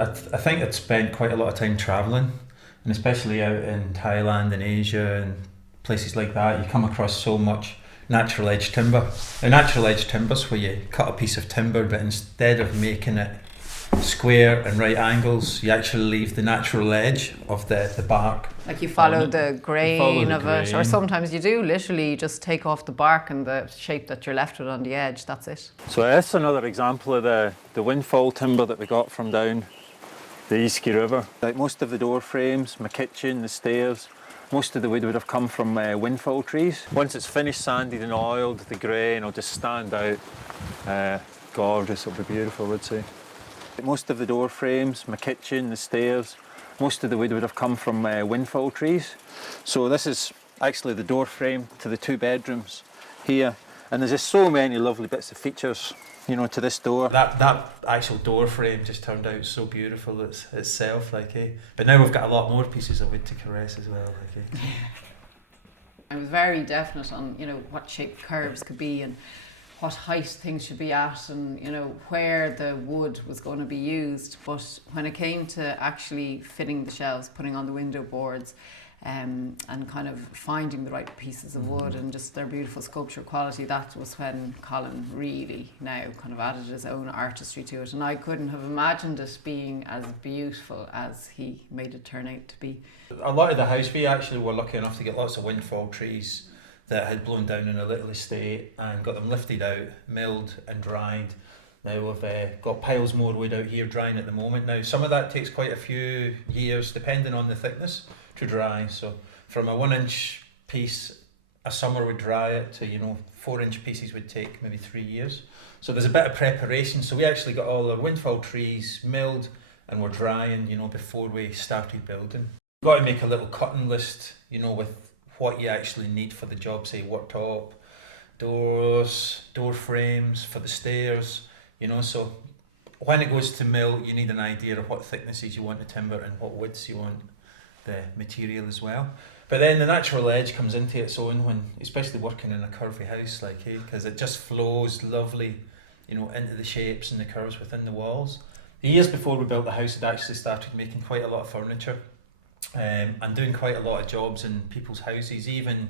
I think I'd spent quite a lot of time travelling, and especially out in Thailand and Asia and places like that, you come across so much natural edge timber. Now, natural edge timber's where you cut a piece of timber, but instead of making it square and right angles, you actually leave the natural edge of the bark. Like you follow the grain of it, or grain. sometimes you do literally just take off the bark and the shape that you're left with on the edge, that's it. So that's another example of the windfall timber that we got from down the Eski River. Like most of the door frames, my kitchen, the stairs, most of the wood would have come from windfall trees. Once it's finished sanded and oiled, the grain will just stand out. Gorgeous, it'll be beautiful, I'd say. Most of the door frames, my kitchen, the stairs, most of the wood would have come from windfall trees. So this is actually the door frame to the 2 bedrooms here. And there's just so many lovely bits of features, you know, to this door. That actual door frame just turned out so beautiful itself, like, eh? But now we've got a lot more pieces of wood to caress as well, like, eh? I was very definite on, you know, what shape curves could be and what height things should be at, and you know where the wood was going to be used. But when it came to actually fitting the shelves, putting on the window boards, and kind of finding the right pieces of wood and just their beautiful sculptural quality, that was when Colin really now kind of added his own artistry to it, and I couldn't have imagined it being as beautiful as he made it turn out to be. A lot of the house, we actually were lucky enough to get lots of windfall trees that had blown down in a little estate and got them lifted out, milled and dried. Now we've got piles more wood out here drying at the moment. Now some of that takes quite a few years depending on the thickness to dry. So from a 1-inch piece, a summer would dry it to, you know, 4-inch pieces would take maybe 3 years. So there's a bit of preparation. So we actually got all our windfall trees milled and were drying, you know, before we started building. Got to make a little cutting list, you know, with what you actually need for the job, say worktop, doors, door frames, for the stairs, you know. So when it goes to mill, you need an idea of what thicknesses you want the timber and what widths you want the material as well. But then the natural edge comes into its own when, especially working in a curvy house like here, because it just flows lovely, you know, into the shapes and the curves within the walls. The years before we built the house, I'd actually started making quite a lot of furniture. And doing quite a lot of jobs in people's houses, even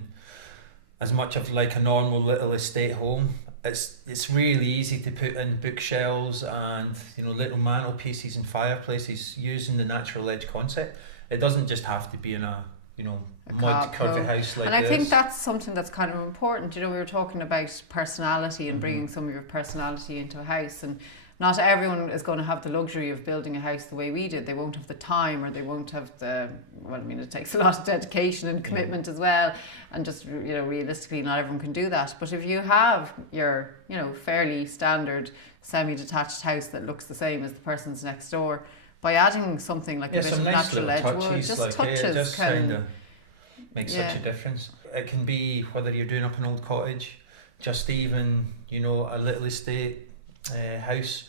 as much of like a normal little estate home. It's really easy to put in bookshelves and, you know, little mantelpieces and fireplaces using the natural edge concept. It doesn't just have to be in a, you know, mud curvy house like this. And I think that's something that's kind of important. You know, we were talking about personality and bringing some of your personality into a house, and not everyone is going to have the luxury of building a house the way we did. They won't have the time, or they won't have the, well, I mean, it takes a lot of dedication and commitment as well. And just, you know, realistically, not everyone can do that. But if you have your, you know, fairly standard semi-detached house that looks the same as the person's next door, by adding something like a bit of nice natural edge wood, just like, touches it just can kind of makes such a difference. It can be whether you're doing up an old cottage, just even, you know, a little estate house.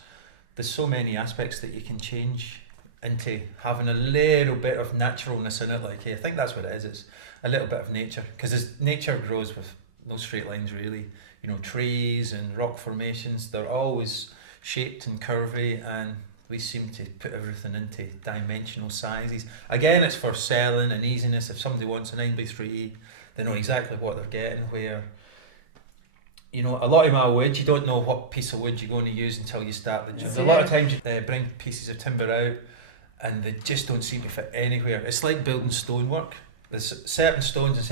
There's so many aspects that you can change into having a little bit of naturalness in it. Like, I think that's what it is. It's a little bit of nature, because as nature grows with no straight lines really. You know, trees and rock formations, they're always shaped and curvy, and we seem to put everything into dimensional sizes. Again, it's for selling and easiness. If somebody wants a 9x3, they know exactly what they're getting. Where, you know, a lot of my wood, you don't know what piece of wood you're going to use until you start the job. A lot of times you bring pieces of timber out and they just don't seem to fit anywhere. It's like building stonework. There's certain stones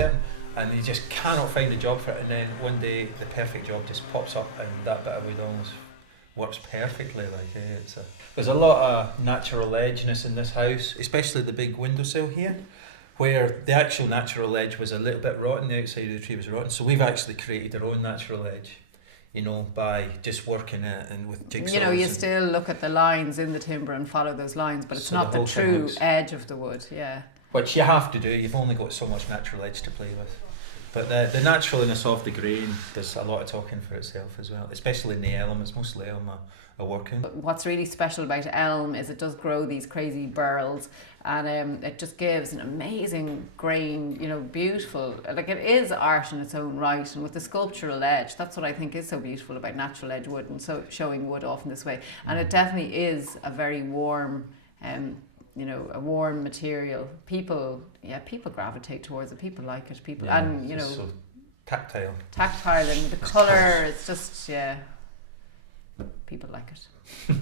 and you just cannot find a job for it, and then one day the perfect job just pops up and that bit of wood almost works perfectly. Like, there's a lot of natural edginess in this house, especially the big windowsill here, where the actual natural edge was a little bit rotten. The outside of the tree was rotten, so we've actually created our own natural edge, you know, by just working it and with jigsaws. You know, you still look at the lines in the timber and follow those lines, but it's not the true edge of the wood. Yeah, which you have to do. You've only got so much natural edge to play with. But the naturalness of the grain does a lot of talking for itself as well, especially in the elm. It's mostly elm are working. What's really special about elm is it does grow these crazy burls, and it just gives an amazing grain, you know, beautiful. Like, it is art in its own right, and with the sculptural edge, that's what I think is so beautiful about natural edge wood and so showing wood off in this way. And it definitely is a very warm you know, a warm material. People gravitate towards it. People like it. People, Yeah, and you know, it's so tactile. tactile and the colour. It's just, yeah, people like it.